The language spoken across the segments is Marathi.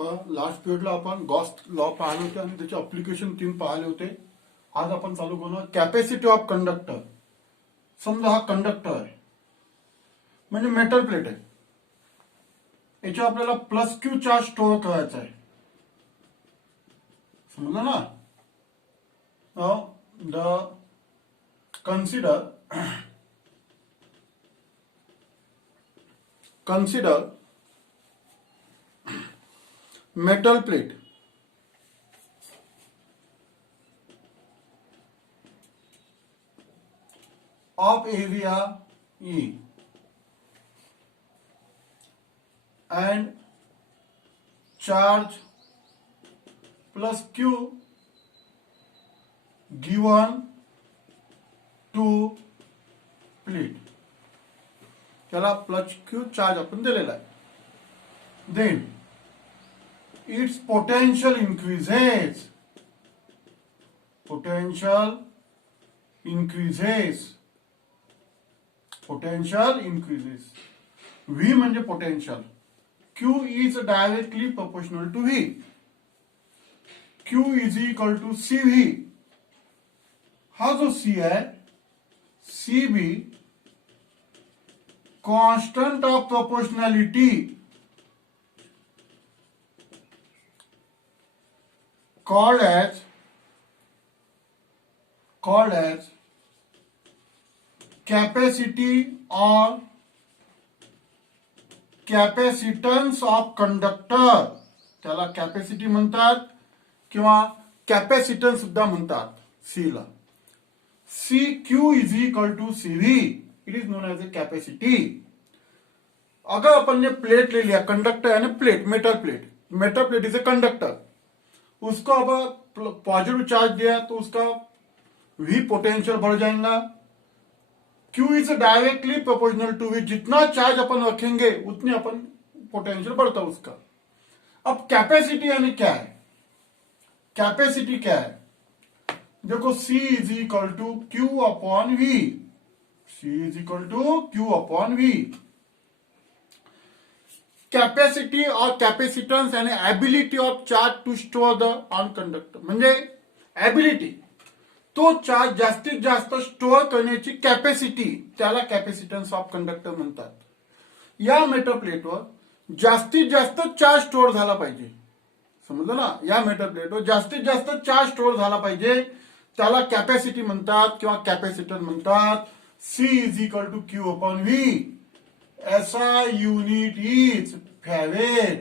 लास्ट पिरियडला आपण गॉस लॉ पाहिले होते आणि त्याचे अप्लिकेशन 3 पाहिले होते. आज आपण चालू करू कॅपॅसिटी ऑफ कंडक्टर. समजा हा कंडक्टर आहे, म्हणजे मेटल प्लेट आहे. याच्या आपल्याला प्लस क्यू चार्ज स्टोअर करायचा आहे. समजलं ना. The consider metal plate of area E and charge plus Q given to plate. त्याला प्लस क्यू चार्ज आपण दिलेला आहे. Then it's potential increases. Potential increases. V म्हणजे potential. Q is directly proportional to v. Q is equal to C v. हा जो सी आहे, c be constant of proportionality called as capacity or capacitance of conductor. त्याला कॅपॅसिटी म्हणतात किंवा कॅपॅसिटन्स सुद्धा म्हणतात. सी ला C Q is equal to C V. It is known as a capacity. अगर अपन ने प्लेट ले लिया, कंडक्टर यानी plate, metal plate is a conductor. उसको अब पॉजिटिव चार्ज दिया तो उसका V पोटेंशियल बढ़ जाएगा. Q is directly proportional to V. जितना चार्ज अपन रखेंगे उतनी अपन पोटेंशियल बढ़ता उसका. अब कैपेसिटी यानी क्या है? कैपेसिटी क्या है? देखो C is equal to Q upon V. C is equal to Q upon V. Capacity और कॅपॅसिटन्स यानी ability of charge to store the on conductor. म्हणजे ऍबिलिटी, तो चार्ज जास्तीत जास्त स्टोअर करण्याची कॅपॅसिटी, त्याला कॅपॅसिटन्स ऑफ कंडक्टर म्हणतात. या मेटल प्लेटवर जास्तीत जास्त चार्ज स्टोअर झाला पाहिजे. समजलं ना. या मेटल प्लेटवर जास्तीत जास्त चार्ज स्टोअर झाला पाहिजे, त्याला कॅपॅसिटी म्हणतात किंवा कॅपॅसिटन्स म्हणतात. C is equal to Q upon V. SI unit is Farad.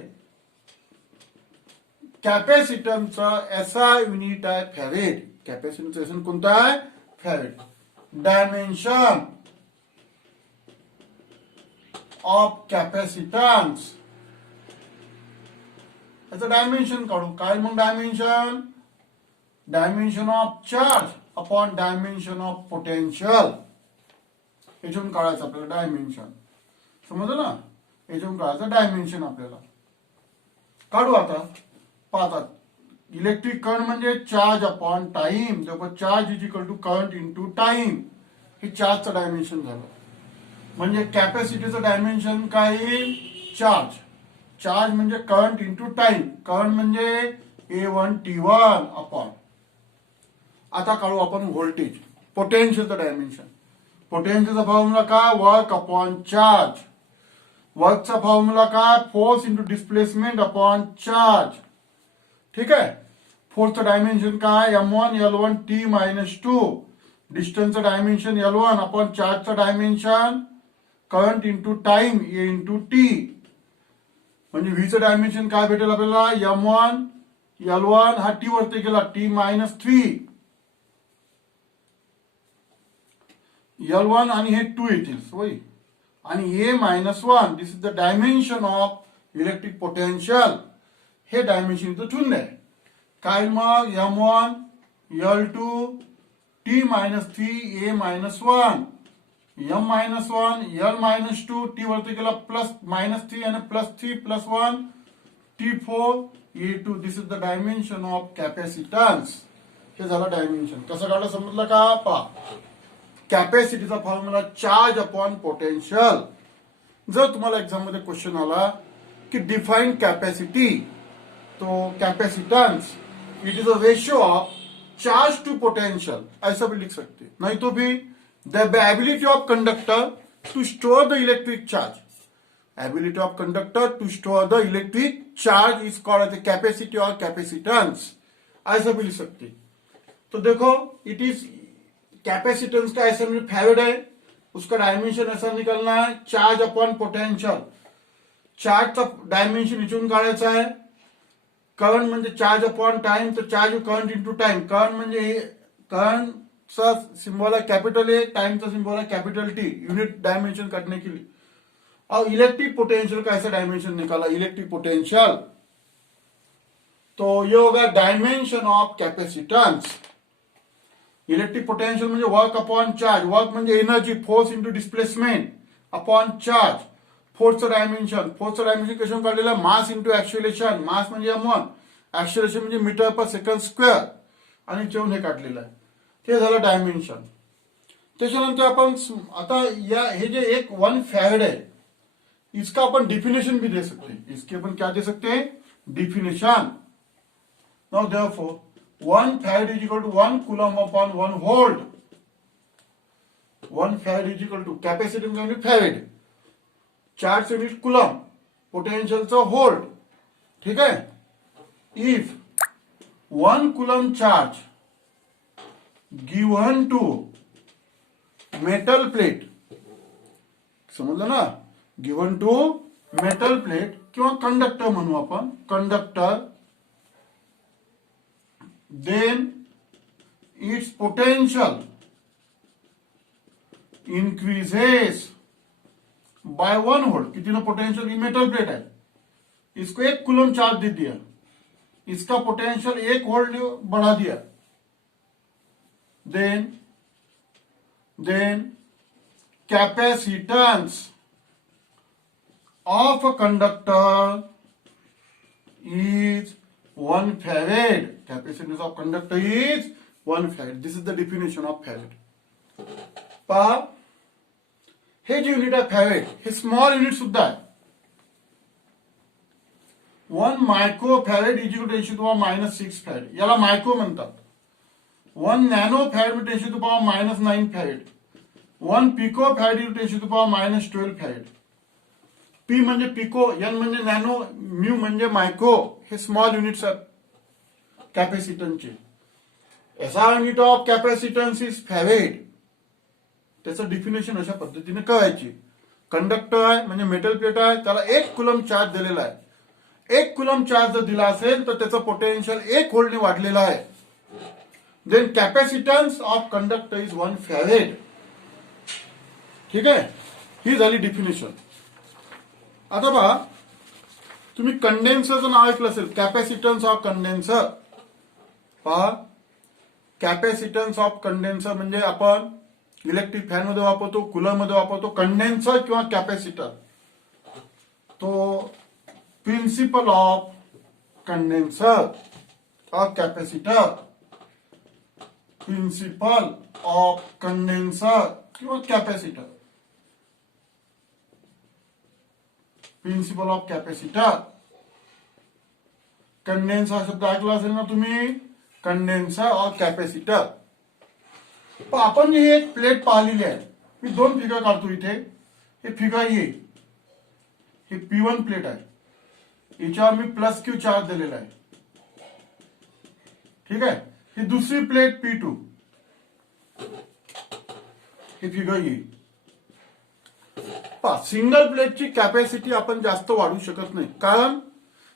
कॅपॅसिटन्सचा SI unit आहे फॅरेड. कॅपॅसिटन्स कोणता आहे? फॅरेड. Dimension of capacitance. याचं डायमेन्शन काढू. काय मग dimension? Dimension of charge upon dimension of potential. याच्यावरून काढायचं आपल्याला डायमेन्शन. समजलं ना. याच्यावरून काढायचं डायमेन्शन आपल्याला. काढू आता. पाहतात इलेक्ट्रिक करंट म्हणजे charge upon time. Charge is equal to current into time. हे चार्जचं डायमेन्शन झालं. म्हणजे कॅपॅसिटीचं डायमेन्शन काय येईल? चार्ज. चार्ज म्हणजे करंट इंटू टाइम. करंट म्हणजे A1T1 अपॉन. आता काढू आपण व्होल्टेज. पोटेन्शियलचं डायमेन्शन. पोटेन्शियलचा फॉर्म्युला काय? Work upon charge. वर्कचा फॉर्म्युला काय? Force into displacement upon charge. ठीक आहे. फोर्सचं डायमेन्शन काय? M1 L1 T minus 2. डिस्टन्सचं dimension L1 upon चार्जचं dimension current into time A into T. म्हणजे व्हीचं डायमेन्शन काय भेटेल आपल्याला? M1 L1 हा T वरती गेला, T मायनस 3. L1 आणि हे 2 येतील. सोय आणि A minus 1. This is the dimension of electric potential. हे डायमेन्शन इथं ठेवून द्या. काय मग? M1 L2 T minus 3 A minus 1. M minus 1 L minus 2 T वरती गेला प्लस मायनस 3 आणि plus 3 plus 1 T4 A2. This is the dimension of capacitance. हे झालं डायमेन्शन. कसं काढलं समजलं का? पहा. कॅपॅसिटीचा फॉर्म्युला चार्ज अपॉन पोटेन्शियल. जर तुम्हाला एक्झाम मध्ये क्वेश्चन आला की डिफाइन कॅपॅसिटी, तो capacitance it is a ratio of charge to potential, ऐसा भी लिख सकते हैं। नहीं तो भी the ability of conductor to store the electric charge, ability of conductor to store the electric charge is called as capacity और कैपेसिटेंस, ऐसा भी लिख सकते हैं। तो देखो इट इज कैपेसिटेंस का ऐसा में फैराड है, उसका डायमेंशन ऐसा निकलना है चार्ज अपॉन पोटेंशियल, चार्जचा डायमेन्शन इथून काढायचा आहे। करंट म्हणजे चार्ज अपॉन टाइम, तर charge current into time, current म्हणजे करंटचा सिंबल है कैपिटल ए, टाइम का सिंबल है कैपिटल टी, यूनिट डायमेंशन करने के लिए। और इलेक्ट्रिक पोटेंशियल का ऐसा डायमेंशन निकाला, इलेक्ट्रिक पोटेंशियल, तो ये होगा dimension of capacitance. Electric potential म्हणजे वर्क अपॉन चार्ज, वर्क म्हणजे energy, force into displacement upon charge, फोर्सचं डायमेन्शन कशावर काढलेलं आहे, मास इंटू ऍक्सिलरेशन, मास म्हणजे m1, ऍक्सिलरेशन म्हणजे मीटर पर सेकंड स्क्वेअर, आणि इथून हे काढलेलं आहे, ते झालं डायमेन्शन। त्याच्यानंतर आपण आता या हे जे एक 1 फैराड है, इसका अपन डिफिनेशन भी दे सकते हैं, इसके अपन क्या दे सकते हैं, definition. Now therefore 1 farad is equal to 1 coulomb upon 1 volt, 1 farad is equal to capacitance unit farad, charge unit coulomb, पोटेंशियलचा वोल्ट, ठीक है। If 1 coulomb charge given to metal plate, समजलं ना, गिवन टू मेटल प्लेट किंवा कंडक्टर म्हणू आपण, conductor, then it's potential increases by 1 volt, कितना पोटेंशियल, मेटल प्लेट है, इसको 1 कूलम चार्ज दे दिया, इसका पोटेंशियल 1 वोल्ट बढ़ा दिया, then capacitance of a conductor is 1 farad. Capacitance of conductor is 1 farad. This is the definition of farad. पहा हे जे युनिट आहे फॅरेड, हे स्मॉल युनिट सुद्धा आहे। 1 micro farad is equal to 10 to the power -6 farad, याला मायक्रो म्हणतात। 1 nano farad 10 to the power -9 farad, 1 pico farad is 10 to the power -12 farad. P म्हणजे पिको, एन म्हणजे नॅनो, म्यू म्हणजे मायक्रो, हे स्मॉल युनिट्स आहेत कॅपॅसिटन्सचे। SI unit of capacitance is farad, त्याचं डिफिनेशन अशा पद्धतीने करायची। कंडक्टर आहे म्हणजे मेटल प्लेट आहे, त्याला 1 कूलम चार्ज दिलेला आहे, 1 कूलम चार्ज जर दिला असेल तर त्याचं पोटेन्शियल 1 व्होल्टने वाढलेलं आहे, then capacitance of conductor is 1 farad, ठीक आहे। ही झाली डिफिनेशन। आता पहा तुम्ही कंडेन्सरचं नाव ऐकलं असेल, कॅपॅसिटन्स ऑफ कंडेन्सर। पहा कॅपॅसिटन्स ऑफ कंडेन्सर म्हणजे आपण इलेक्ट्रिक फॅन मध्ये वापरतो, कूलर मध्ये वापरतो, कंडेन्सर किंवा कॅपॅसिटर। तो प्रिन्सिपल ऑफ कंडेन्सर और कैपेसिटर, प्रिंसिपल ऑफ कंडेन्सर किंवा capacitor, principle of capacitor. Condenser शब्द ऐकला असेल ना तुम्ही, कंडेन्सर और कॅपॅसिटर। पण आपण जी एक प्लेट पाहिलेली आहे, मी 2 फिगर काढतो इथे, हे फिगर ये, हे P1 प्लेट आहे, याच्यावर मी +Q चार्ज दिलेला आहे, ठीक आहे। ही दुसरी प्लेट P2, हे फिगर ये। सिंगल प्लेटची कॅपॅसिटी आपण जास्त वाढवू शकत नाही, कारण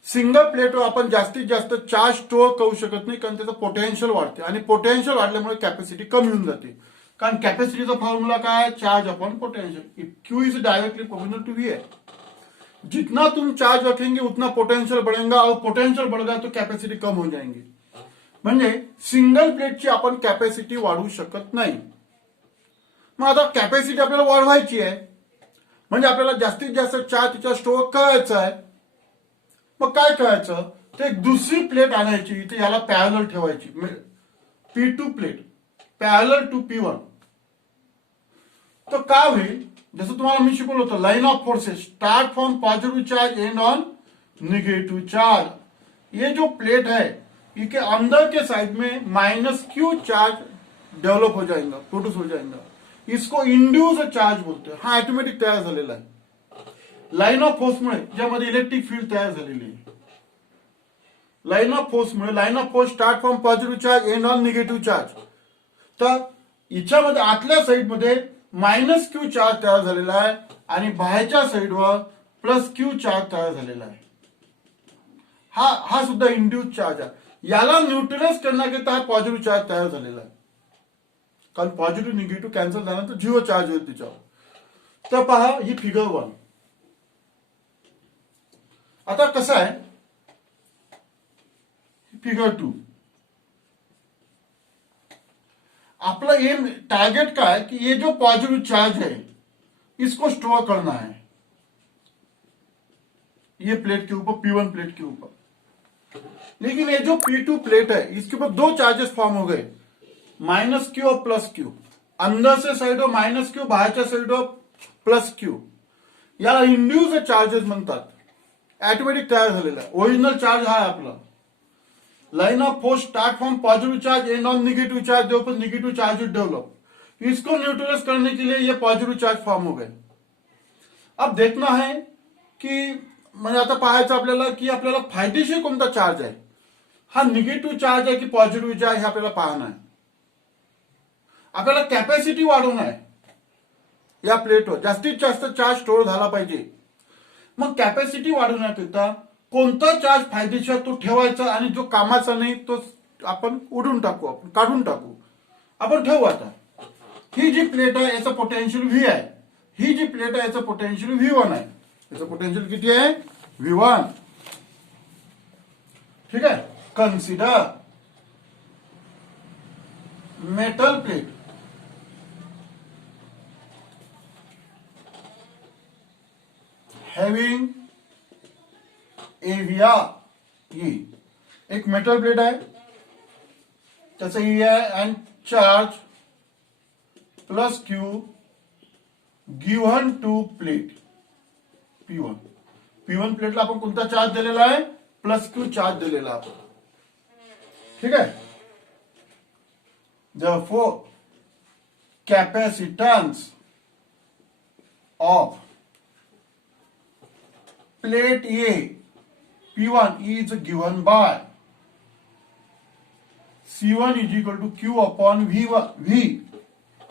सिंगल प्लेटवर आपण जास्तीत जास्त चार्ज स्टोअर करू शकत नाही, कारण त्याचं पोटेन्शियल वाढते, आणि पोटेन्शियल वाढल्यामुळे कॅपॅसिटी कमी होऊन जाते। कारण कॅपॅसिटीचा फॉर्म्युला काय आहे, charge upon potential, Q is directly proportional to V है। जितना तुम चार्ज रखेंगे उतना पोटेंशियल बढ़ेगा, और पोटेंशियल बढ़ेगा तो कॅपॅसिटी कम हो जाएंगे। म्हणजे सिंगल प्लेटची आपण कॅपॅसिटी वाढवू शकत नाही। मग आता कॅपॅसिटी आपल्याला वाढवायची आहे, म्हणजे आपल्याला जास्तीत जास्त चार्ज तिच्या स्टोअर करायचा आहे। मग काय करायचं, ते एक दुसरी प्लेट आणायची, इथे याला पॅरलल ठेवायची, P2 plate parallel to P1। तर काय होईल, जसं तुम्हाला मी शिकवलं होतं, line of forces start from positive charge end on negative charge. ये जो प्लेट है इसके अंदर के साइड में माइनस क्यू चार्ज डेव्हलप हो जाएगा, प्रोड्यूस हो जाएगा. इसको इंड्यूस चार्ज बोलते हैं. हा ऑटोमॅटिक तयार झालेला आहे लाईन ऑफ फोर्समुळे, ज्यामध्ये इलेक्ट्रिक फील्ड तयार झालेली आहे. लाईन ऑफ फोर्समुळे, line of force start from positive charge end on negative charge. तर याच्यामध्ये आतल्या साईडमध्ये मायनस क्यू चार्ज तयार झालेला आहे आणि बाहेरच्या साईडवर प्लस क्यू चार्ज तयार झालेला आहे. हा सुद्धा इंड्यूस चार्ज आहे. याला न्यूट्रलाइज करण्याकरिता हा पॉझिटिव्ह चार्ज तयार झालेला आहे. कारण पॉझिटिव्ह निगेटिव्ह कॅन्सल झाल्यानंतर 0 चार्ज होईल त्याच्यावर. तर पहा ही फिगर 1. आता कसं आहे फिगर 2. आपला एम टारगेट काय कि ये जो पॉजिटिव चार्ज है इसको स्टोर करना है ये प्लेट के ऊपर, P1 प्लेट के ऊपर. लेकिन ये जो P2 प्लेट है इसके ऊपर दो चार्जेस फॉर्म हो गए, माइनस क्यू और प्लस क्यू. अंदर से साइड हो माइनस क्यू, बाहेरच्या साइड हो प्लस क्यू. याला इंड्यूस चार्जेस म्हणतात. ऑटोमॅटिक तयार झालेला आहे. ओरिजिनल चार्ज हा आहे आपला. Line of force start from positive charge end on negative charge, जो पर निगेटिव चार्ज डेवलप. इसको न्यूट्रलाइज करने के लिए ये पॉजिटिव चार्ज फॉर्म हो गए. अब देखना है कि म्हणजे आता पाहायचं आपल्याला की आपल्याला फायदेशीर कोणता चार्ज आहे, हा निगेटिव्ह चार्ज आहे की पॉझिटिव्ह चार्ज हे आपल्याला पाहणं आहे. आपल्याला कॅपॅसिटी वाढवणं आहे. या प्लेटवर जास्तीत जास्त चार्ज स्टोअर झाला पाहिजे. मग कॅपॅसिटी वाढवण्याकरिता कोणता चार्ज फायदेशीर तो ठेवायचा आणि जो कामाचा नाही तो आपण उडून टाकू, आपण काढून टाकू. आपण ठेवू. आता ही जी प्लेट आहे याचं पोटेन्शियल व्ही आहे. ही जी प्लेट आहे याचं पोटेन्शियल V1 आहे. याचं पोटेन्शियल किती आहे V1. ठीक आहे. Consider metal plate having area E. एक मेटल प्लेट आहे, त्याचा ई आहे and charge plus Q given to plate P1. P1 प्लेटला आपण कोणता चार्ज दिलेला आहे, प्लस क्यू चार्ज दिलेला आपण. ठीक आहे. Therefore, capacitance of plate A P1 is given by C1 is equal to Q upon V.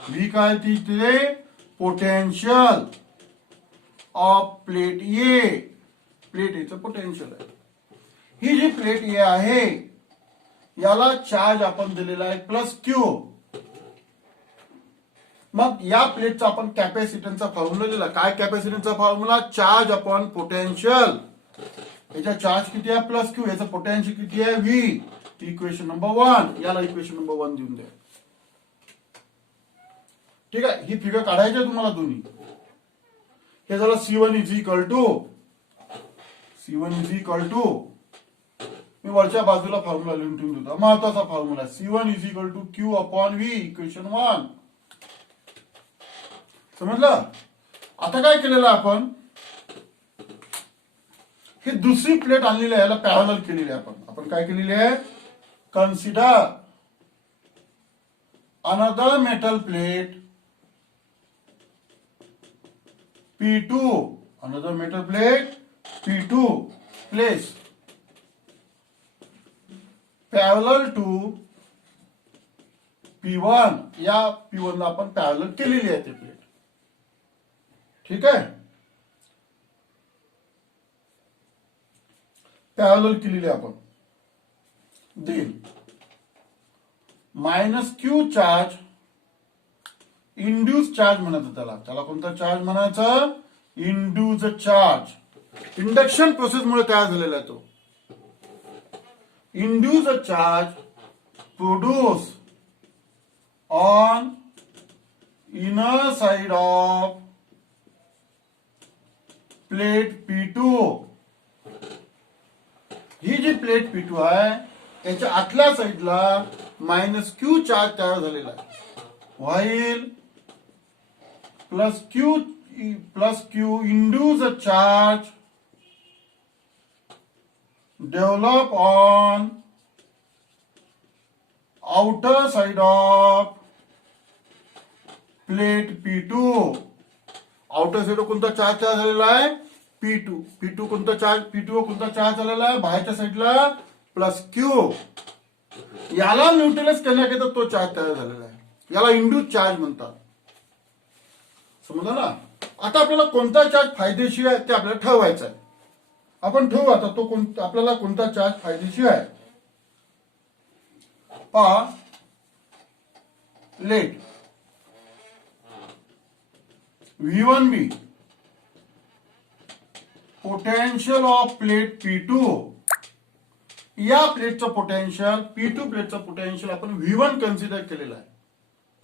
V काय तिथे potential of plate A. Plate एचं पोटेन्शियल आहे. ही जी प्लेट ए आहे याला चार्ज आपण दिलेला आहे प्लस क्यू. मग या प्लेटचा आपण कॅपॅसिटन्सचा फॉर्म्युला दिला. काय कॅपॅसिटन्सचा फॉर्म्युला, चार्ज अपॉन पोटेन्शियल. याचा चार्ज किती आहे प्लस क्यू, याचं पोटेन्शियल किती आहे व्ही. Equation number 1. याला इक्वेशन नंबर 1 देऊन द्या. ठीक आहे. ही फिगर काढायची आहे तुम्हाला दोन्ही. हे झालं C1 is equal to me वरच्या बाजूला फॉर्म्युला लिहून ठेवून देतो. महत्वाचा formula C1 is equal to Q upon V. Equation 1. समजलं. आता काय केलेलं आपण, ही दुसरी प्लेट आणलेली आहे, याला पॅरलल केलेली आहे आपण काय केलेली आहे, consider another metal plate P2, another metal plate P2 place parallel to P1. या P1 ला आपण पॅरलल केलेली आहे ती प्लेट. ठीक आहे. पॅरलल केलेली आपण. Then minus Q charge induce charge म्हणायचं त्याला कोणता चार्ज म्हणायचं, इंड्यूस चार्ज. इंडक्शन प्रोसेस मुळे तयार झालेला आहे तो. Induce charge produce on inner side of plate P2. ही जी प्लेट P2 आहे याच्या आतल्या साइडला मायनस क्यू चार्ज तयार झालेला आहे. While plus Q induce a charge develop on outer side of plate P2. Outer side कोणता चार्ज झालेला आहे P2. P2 कोणता चार्ज P2 कोणता चार्ज झालेला आहे बाहेरच्या साईडला प्लस Q. याला न्यूट्रलाइज करण्याकरिता तो चार्ज तयार झालेला आहे. याला इंड्यूस चार्ज म्हणतात. समजलं ना. आता आपल्याला कोणता चार्ज फायदेशीर आहे ते आपल्याला ठरवायचं आहे. आपण ठरवू आता तो आपल्याला कोणता चार्ज फायदेशीर आहे. पहा late V1B potential of plate P2. या प्लेटचं पोटेन्शियल P2 प्लेटचं पोटेन्शियल आपण V1 कन्सिडर केलेलं आहे.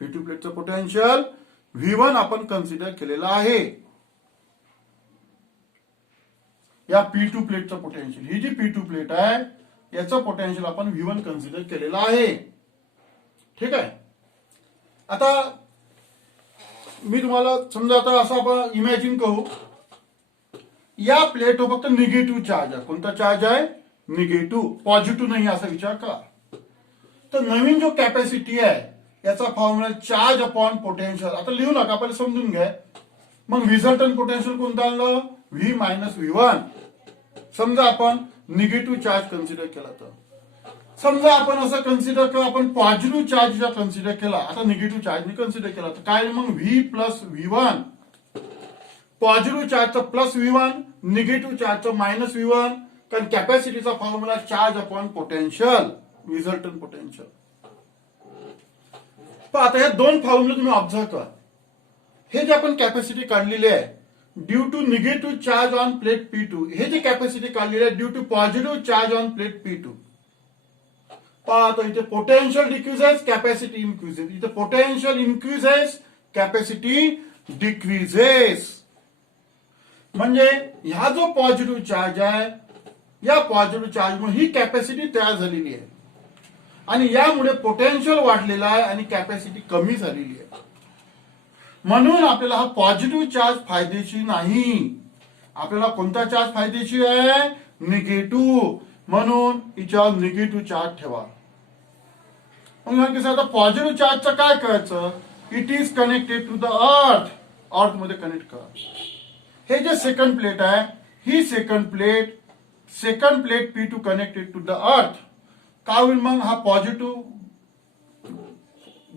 P2 प्लेटचं पोटेन्शियल V1 आपण कन्सिडर केलेलं आहे. या P2 प्लेटचं पोटेन्शियल ही जी P2 प्लेट आहे याचं पोटेन्शियल आपण V1 कन्सिडर केलेलं आहे. ठीक आहे. आता मी तुम्हाला समजा आता असं आपण इमॅजिन करू या प्लेटवर फक्त निगेटिव्ह चार्ज आहे. कोणता चार्ज आहे निगेटिव्ह. पॉझिटिव्ह नाही असा विचार करा. तर नवीन जो कॅपॅसिटी आहे याचा फॉर्म्युला चार्ज अपॉन पोटेन्शियल. आता लिहू नका पहिले समजून घ्या. मग रिझल्टंट पोटेन्शियल कोणतं आलं V मायनस V1. समजा आपण निगेटिव्ह चार्ज कन्सिडर केला तर समजा आपण असं कन्सिडर केलं आपण पॉझिटिव्ह चार्ज जर कन्सिडर केला आता निगेटिव्ह चार्जने कन्सिडर केला तर काय मग V प्लस V1. पॉझिटिव्ह चार्जचं प्लस V1 निगेटिव्ह चार्जचं मायनस V1. कारण कॅपॅसिटीचा formula charge upon potential resultant potential. पण आता हे दोन फॉर्म्युले तुम्ही ऑब्झर्व करा. हे जे आपण कॅपॅसिटी काढलेली आहे due to negative charge on plate P2. हे जे कॅपॅसिटी काढलेली आहे due to positive charge on plate P2. पहा इथे पोटेन्शियल डिक्रीजेस कॅपॅसिटी इन्क्रीजेस. इथे पोटेन्शियल इन्क्रीजेस कॅपॅसिटी डिक्रीजेस. म्हणजे ह्या जो पॉझिटिव्ह चार्ज आहे या पॉझिटिव्ह चार्जमुळे ही कॅपॅसिटी तयार झालेली आहे आणि यामुळे पोटेन्शियल वाढलेला आहे आणि कॅपॅसिटी कमी झालेली आहे. म्हणून आपल्याला हा पॉझिटिव्ह चार्ज फायदेशीर नाही. आपल्याला कोणता चार्ज फायदेशीर आहे निगेटिव्ह. म्हणून हिच्यावर निगेटिव्ह चार्ज ठेवा. मग कसं आता पॉझिटिव्ह चार्जचं काय करायचं it is connected to the earth. Earth मध्ये कनेक्ट करा. हे जे सेकंड प्लेट आहे ही second plate P2 connected to the earth. काय होईल मग हा पॉझिटिव्ह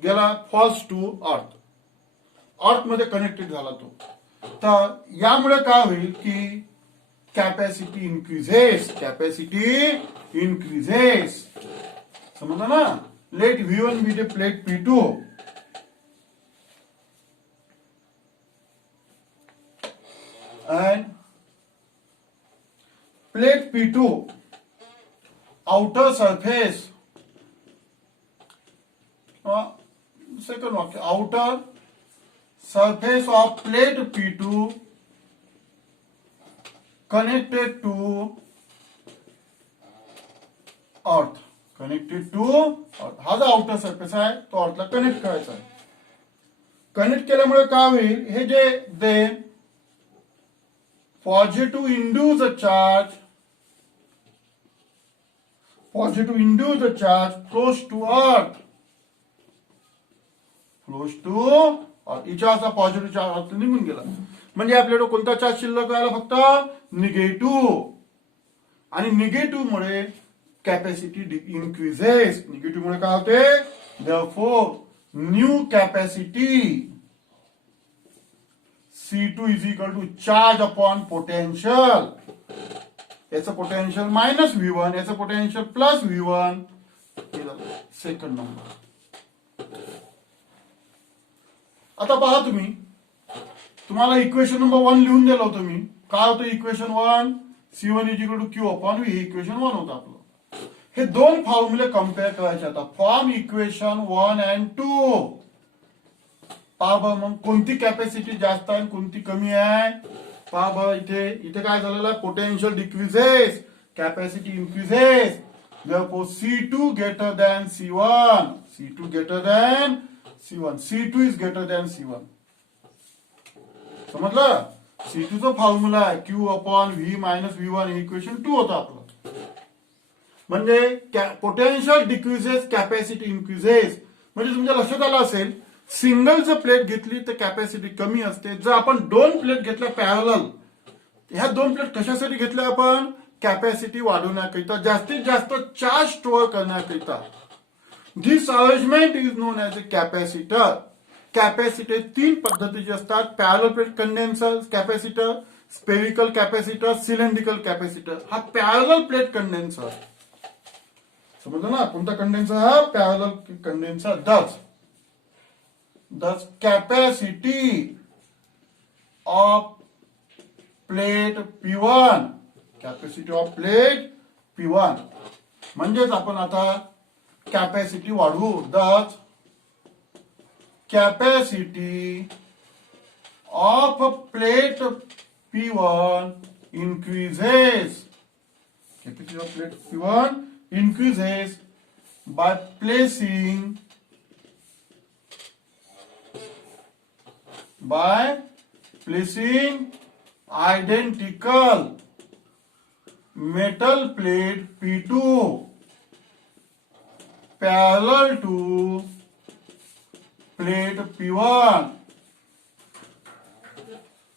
गेला फॉल्स टू अर्थ. अर्थ मध्ये कनेक्टेड झाला तो. तर यामुळे काय होईल की कॅपॅसिटी इन्क्रीजेस. समजलं ना. Let V1 be the plate P2 and plate P2 outer surface. Second वाक्य outer surface of plate P2 connected to earth. हा जो आउटर सरफेस आहे तो अर्थला कनेक्ट करायचा आहे. कनेक्ट केल्यामुळे काय होईल हे जे दे positive induce a charge close to earth. इचाचा पॉझिटिव्ह चार्ज अर्थ निघून गेला. म्हणजे आपल्याकडे कोणता चार्ज शिल्लक राहिला फक्त निगेटिव्ह. आणि निगेटिव्ह मुळे कॅपॅसिटी इन्क्रीजेस. निगेटिव्ह मुळे काय होते therefore new capacity C2 is equal to charge upon potential. याचं पोटेन्शियल मायनस V1 याचं potential plus V1. Second number. आता पहा तुम्हाला इक्वेशन नंबर 1 लिहून दिलं होतं मी. काय होतं equation 1 C1 is equal to Q upon V. हे इक्वेशन 1 होतं आपलं. हे दोन फॉर्म्युले कम्पेअर करायचे. आता फॉर्म इक्वेशन 1 and 2. पहा मग कोणती कॅपॅसिटी जास्त आहे कोणती कमी आहे. पहा इथे काय झालेलं आहे potential decreases capacity increases. therefore C2 greater than C1. C2 is greater than C1. समजलं. C2 चा फॉर्म्युला आहे Q upon V minus V1 equation 2 होतं आपलं. म्हणजे पोटेन्शियल डिक्रीजेस कॅपॅसिटी इन्क्रीजेस. म्हणजे तुमच्या लक्षात आलं असेल, सिंगल जर प्लेट घेतली तर कॅपॅसिटी कमी असते. जर आपण 2 प्लेट घेतल्या पॅरलल, ह्या 2 प्लेट कशासाठी घेतल्या आपण? कॅपॅसिटी वाढवण्याकरिता, जास्तीत जास्त चार्ज स्टोअर करण्याकरिता. This arrangement is known as a capacitor. Capacitor 3 पद्धतीचे असतात: parallel plate condenser capacitor, spherical capacitor, cylindrical capacitor. हा पॅरलल प्लेट कंडेन्सर. समजलं ना कोणता कंडेन्सर? हा parallel condenser. Thus capacity of plate P1, capacity of plate P1. म्हणजेच आपण आता कॅपॅसिटी वाढवू. Thus capacity of plate P1 increases. Capacity of plate P1 increases by placing identical metal plate P2 parallel to plate P1.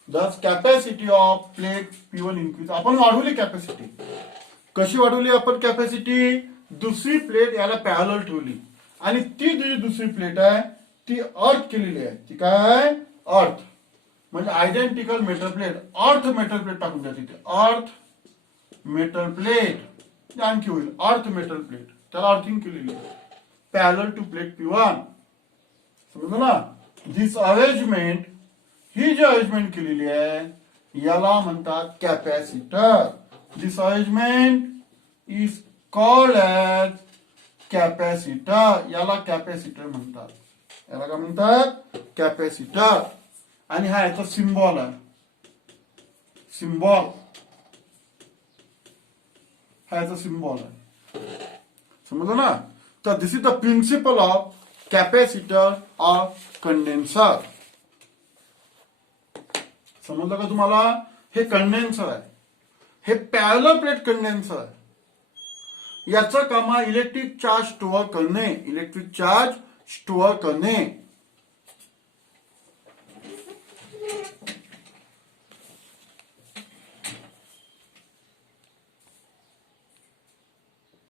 Thus capacity of plate P1 increase. आपण वाढवली कॅपॅसिटी. कशी वाढवली आपण कॅपॅसिटी? दुसरी प्लेट याला पॅरलल ठेवली आणि ती जी दुसरी प्लेट आहे ती अर्थ केलेली आहे. ती काय? अर्थ. म्हणजे identical metal plate, earth metal plate टाकून द्या तिथे. अर्थ मेटल प्लेट आणखी होईल. अर्थ मेटल प्लेट, त्याला अर्थिंग केलेली आहे पॅरलल टू प्लेट P1. समजलं ना? दिस अरेंजमेंट, ही जी अरेंजमेंट केलेली आहे याला म्हणतात capacitor. This arrangement is called as capacitor. याला कॅपॅसिटर म्हणतात. याला काय म्हणतात? कॅपॅसिटर. आणि हा याचा सिम्बॉल आहे. सिम्बॉल हा याचा सिम्बॉल आहे. समजलं ना? तर this is the principle of capacitor of condenser. समजलं का तुम्हाला? हे कंडेन्सर आहे, हे पॅरलल प्लेट कंडेन्सर आहे. याचं काम आहे इलेक्ट्रिक चार्ज स्टोअर करणे. इलेक्ट्रिक चार्ज स्टोअर करणे.